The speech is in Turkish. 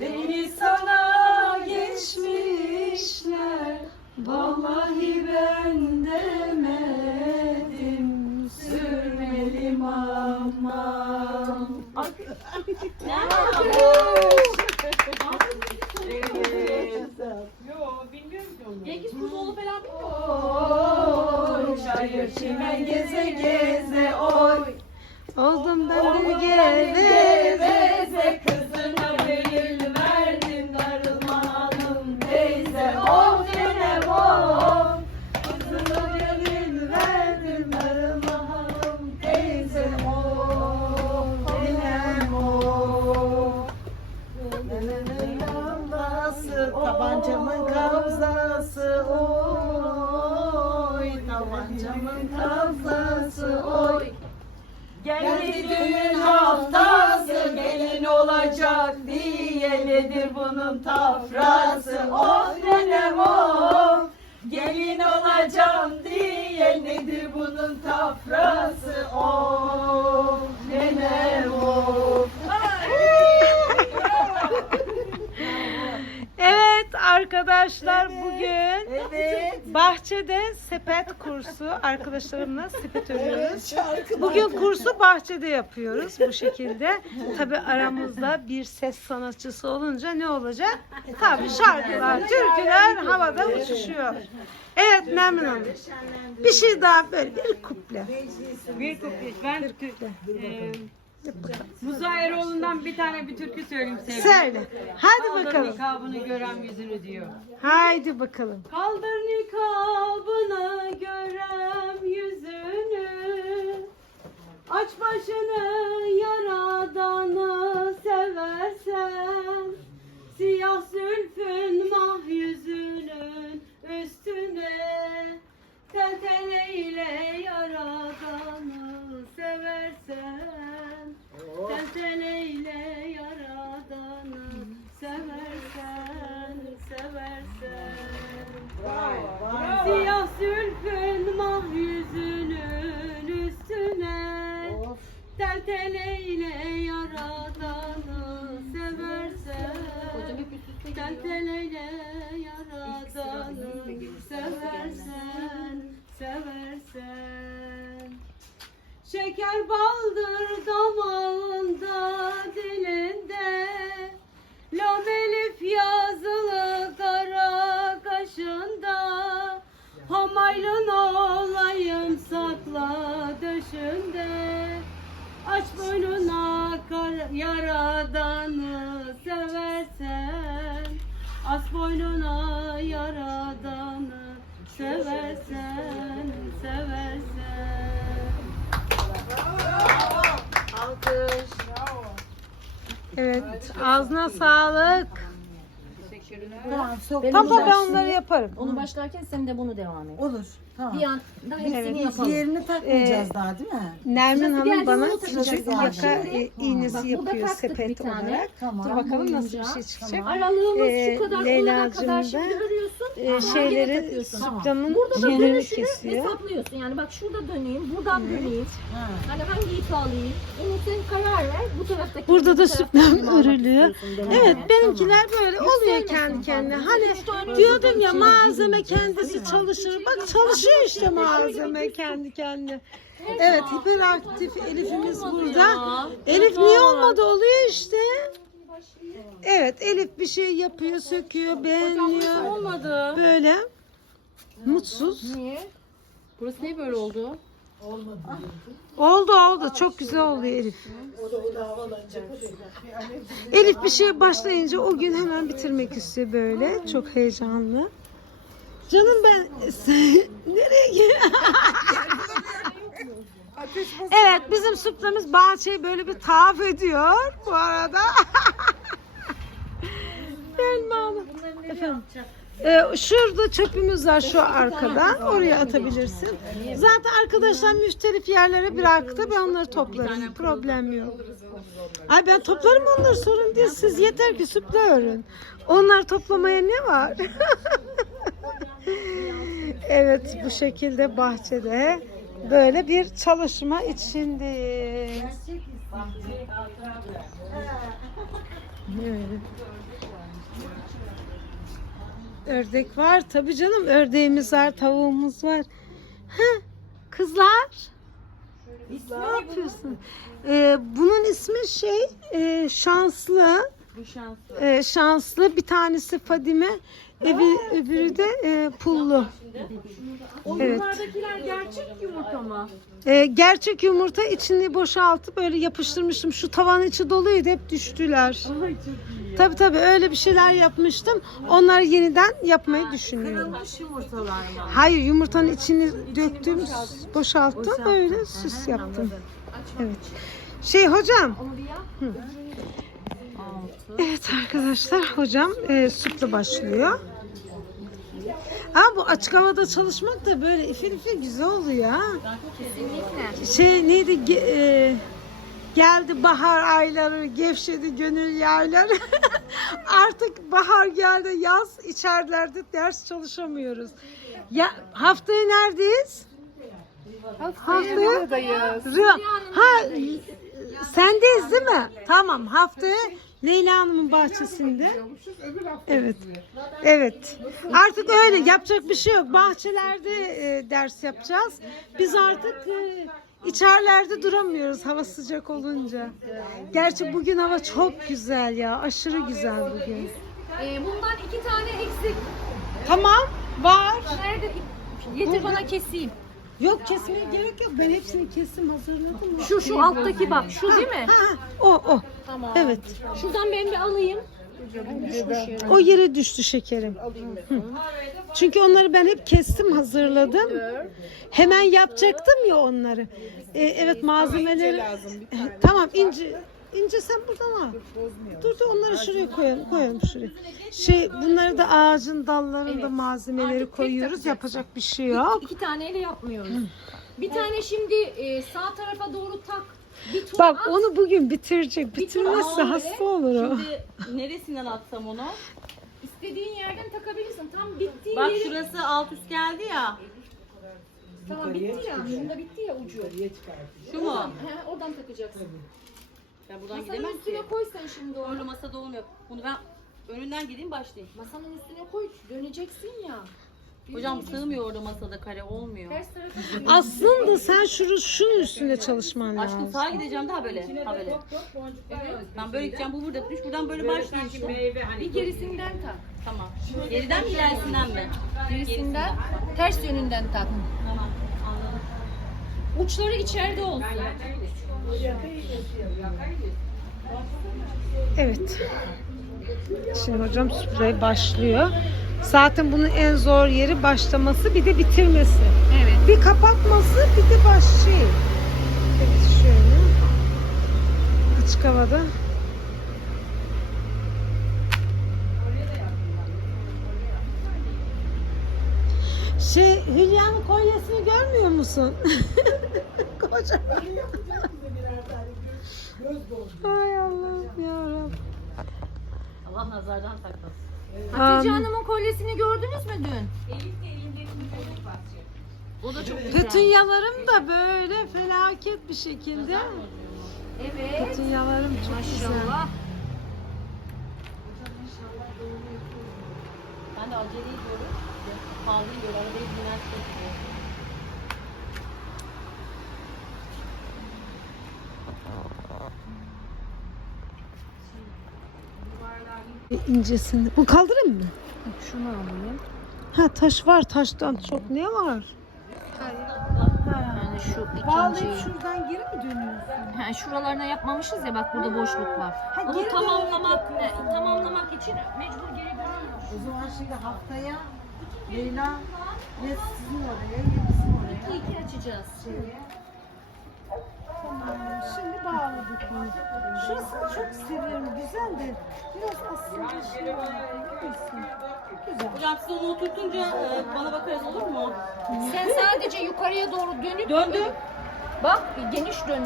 Beni sana geçmişler. Vallahi ben demedim. Sürmelim ama. Yengiz Kurdoğlu falan Oy çayır çimen geze geze oy. Oldum ben de geze oy Tabancamın kabzası oy. Geldi düğün haftası gelin olacak diye nedir bunun tafrası. Of nenem of Gelin olacağım diye nedir bunun tafrası. Of nenem of arkadaşlar bugün Evet bahçede sepet kursu arkadaşlarımla sepet örüyoruz. şarkı Bugün kursu bahçede yapıyoruz bu şekilde. Tabi aramızda bir ses sanatçısı olunca ne olacak? Tabi şarkılar, türküler havada uçuşuyor. Evet Nermin Hanım. Bir şey daha böyle bir kuple. Bir kuple. Ben e, Muza Eroğlu'ndan bir tane bir türkü söyleyeyim sevgilim. Söyle. Hadi Kaldır bakalım. nikabını gören yüzünü diyor. Haydi bakalım. Kaldır nikabını eyle yaradanı seversen Seversen. Şeker baldır damağında dilinde. Lam elif yazılı kara kaşında. Hamaylın olayım sakla döşünde. Aç boynuna kar, yaradanı seversen Aç boynuna yaradanı seversen Seversen Alkış Evet. Ağzına sağlık. Tamam sok Tamam ben onları yaparım. Onu başlarken sen de bunu devam et. Olur tamam Bir an daha hepsini Biz yapalım. Diğerini takmayacağız daha değil mi? Nermin Sırası Hanım geldi, bana onu takacağız çocuk yani. yaka Şimdi- e, iğnesi Bak, yapıyor sepet bir tane. olarak. Tamam. Dur bakalım nasıl bir şey çıkacak. Aralığımız Ee, şu kadar olana Leyla'cığım kadar da, şimdi. E, şeyleri takıyorsun. suplamın Burada da şeylerini dönüşünü kesiyor. hesaplıyorsun. Yani bak şurada döneyim, buradan döneyim. Hani hangi ipi alayım? Onu sen karar ver. Bu taraftaki Burada bu da almak örülüyor. Evet benimkiler böyle oluyor Yükselmesin kendi kendine. Hani diyordum ya malzeme kendisi çalışır. Bak çalışıyor işte malzeme kendi kendine. Evet hiperaktif Elif'imiz burada. Elif niye olmadı oluyor işte. Evet Elif bir şey yapıyor, söküyor, beğenmiyor. Olmadı. Böyle mutsuz. Niye? Burası niye böyle oldu? Oldu oldu. Çok güzel oldu Elif. Elif bir şeye başlayınca o gün hemen bitirmek istiyor böyle. Çok heyecanlı. Canım ben nereye gel? evet bizim suplamız bahçeyi böyle bir tavaf ediyor bu arada. Selma Hanım. Efendim. Ee, şurada çöpümüz var şu arkada. Oraya atabilirsin. Zaten arkadaşlar müftelif yerlere bıraktı. Ben onları toplarım. Problem yok. Ay ben toplarım onları sorun değil. Siz yeter ki süple örün. Onlar toplamaya ne var? evet bu şekilde bahçede böyle bir çalışma içindeyiz. Evet. Ördek var. Tabii canım ördeğimiz var, tavuğumuz var. Heh, kızlar. Ne yapıyorsun? Ee, bunun ismi şey e, şanslı. Bu şanslı. e, şanslı. Bir tanesi Fadime, öbür- öbürü de e, Pullu. O Evet. yukarıdakiler gerçek yumurta mı? E, gerçek yumurta içini boşaltıp böyle yapıştırmıştım. Şu tavan içi doluydu hep düştüler. Tabii tabii öyle bir şeyler yapmıştım. Onları yeniden yapmayı düşünüyorum. Kırılmış yumurtalar mı? Hayır yumurtanın içini döktüm, boşalttım böyle süs yaptım. Evet. Şey hocam. Hı. Evet arkadaşlar hocam e, sütle başlıyor. Ha bu açık havada çalışmak da böyle ifir ifir güzel oluyor ha. Şey neydi ge- e, geldi bahar ayları gevşedi gönül yayları. Artık bahar geldi yaz içerilerde ders çalışamıyoruz. Ya haftaya neredeyiz? Haftaya Rüya. Ha sendeyiz değil mi? Tamam haftaya Leyla Hanım'ın bahçesinde. Evet. Evet. Artık öyle yapacak bir şey yok. Bahçelerde e, ders yapacağız. Biz artık e, içerilerde duramıyoruz hava sıcak olunca. Gerçi bugün hava çok güzel ya. Aşırı güzel bugün. Ee, bundan iki tane eksik. Tamam. Var. Nerede? Getir bana keseyim. Yok kesmeye gerek yok. Ben hepsini kesim hazırladım. Şu şu alttaki bak. Şu değil mi? Ha, o o. Tamam. Evet. Şuradan ben bir alayım. O yere düştü şekerim. Hı. Çünkü onları ben hep kestim, hazırladım. Hemen yapacaktım ya onları. Ee, evet malzemeleri. Tamam ince ince sen buradan al. Dur dur onları şuraya koyalım, koyalım şuraya. Şey bunları da ağacın dallarında malzemeleri Artık koyuyoruz. Yapacak bir şey yok. İki taneyle yapmıyoruz. Bir tane şimdi e, sağ tarafa doğru tak. Bir tur Bak at. onu bugün bitirecek. Bitirmezse Ama hasta olur o. Şimdi neresinden atsam onu? İstediğin yerden takabilirsin. Tam bittiği Bak yeri. şurası alt üst geldi ya. Tamam bitti ya. Şunda bitti ya ucu. Şu mu? He, oradan takacaksın. Ben buradan Masanın üstüne ki. koy sen şimdi onu. Öyle masada olmuyor. Bunu ben önünden gideyim başlayayım. Masanın üstüne koy. Döneceksin ya. Hocam sığmıyor orada masada kare olmuyor. Ters tarafa Aslında sen şunu şunun üstüne çalışman Aşkım lazım. sağa gideceğim daha böyle. Ha böyle. Ben böyle gideceğim bu burada bitmiş. Buradan böyle başlayayım işte. bir gerisinden tak. Tamam. Geriden mi ilerisinden mi? Gerisinden ters yönünden tak. Tamam. Anladım. Uçları içeride olsun. Evet. Şimdi hocam sprey başlıyor. Zaten bunun en zor yeri başlaması bir de bitirmesi. Evet. Bir kapatması bir de baş şey. Evet şöyle. Açık havada. Şey Hülya'nın kolyesini görmüyor musun? Kocaman. Ay Allah'ım yarabbim. Allah nazardan saklasın. Hatice. Hanım'ın kolyesini gördünüz mü dün? O da çok güzel. Petunyalarım da böyle felaket bir şekilde. Evet. Petunyalarım çok güzel. Maşallah. Ben de acele ediyorum. Pahalı yiyor. Arabayı. İncesini. Bu kaldırayım mı? Şunu alayım. Ha taş var. Taştan çok ne var? Yani şu Bağlayıp ikinci. şuradan geri mi dönüyorsun? Ha, şuralarına yapmamışız ya bak burada boşluk var. Onu geri tamamlamak e, tamamlamak için mecbur geri dönüyoruz. O zaman şimdi haftaya Leyla ya sizin oraya ya bizim oraya. İki iki açacağız. Tamam, Şurasını çok seviyorum. Güzel de biraz aslında şey var. Bilirsin. Güzel. Hocam siz onu oturtunca e, bana bakarız olur mu? Sen sadece yukarıya doğru dönüp Döndüm. Bak geniş dön.